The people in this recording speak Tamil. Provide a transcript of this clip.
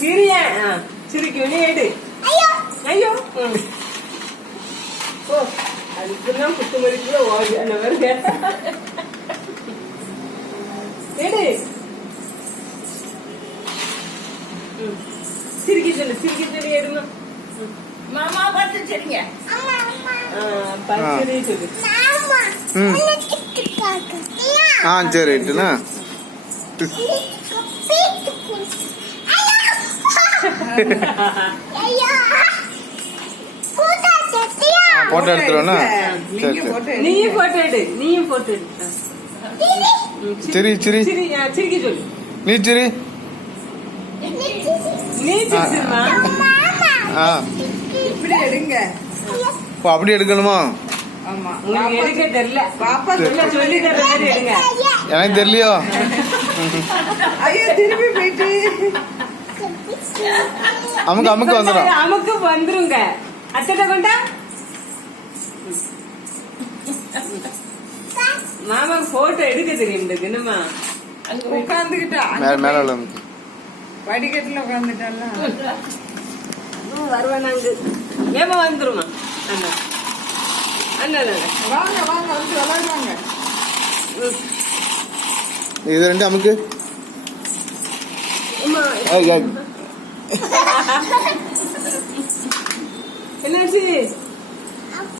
சிரியா சிரிக்கும் நீ எடு. ஐயோ ஓ அதுக்குதான் குத்து மதிப்புல ஓடி அந்த மாதிரி எடு. சிரிக்க சொல்லி எடுங்க. மாமா பார்த்து சரிங்க. பச்சரி சொல்லு. சரி இட்டுனா போட்டோ எடுத்துருவோண்ணா. நீயும் போட்டோ எடு. சரி சரி சிரிக்க சொல்லு. நீ சரி நீ சிரிச்சுமா. இப்படி எடுங்க. அப்படி எடுக்கணுமா? உங்களுக்கு எடுக்க தெரியல. பாப்பா சொல்லி தர மாதிரி எடுங்க. எனக்கு தெரியலையோ. ஐயோ திருப்பி போயிட்டு அமுக்கு வந்துடும். அமுக்கு வந்துருங்க. அத்தனை கொண்டா மாமா போட்டோ எடுக்க தெரியும். என்னமா உட்காந்துக்கிட்டா மேல வடிகட்டுல உட்காந்துட்டால வருவானாங்க. ஏமா வந்துருமா அண்ணா அண்ணா வாங்க வாங்க வந்து விளையாடுவாங்க. இது ரெண்டு அமுக்கு. என்னாச்சு?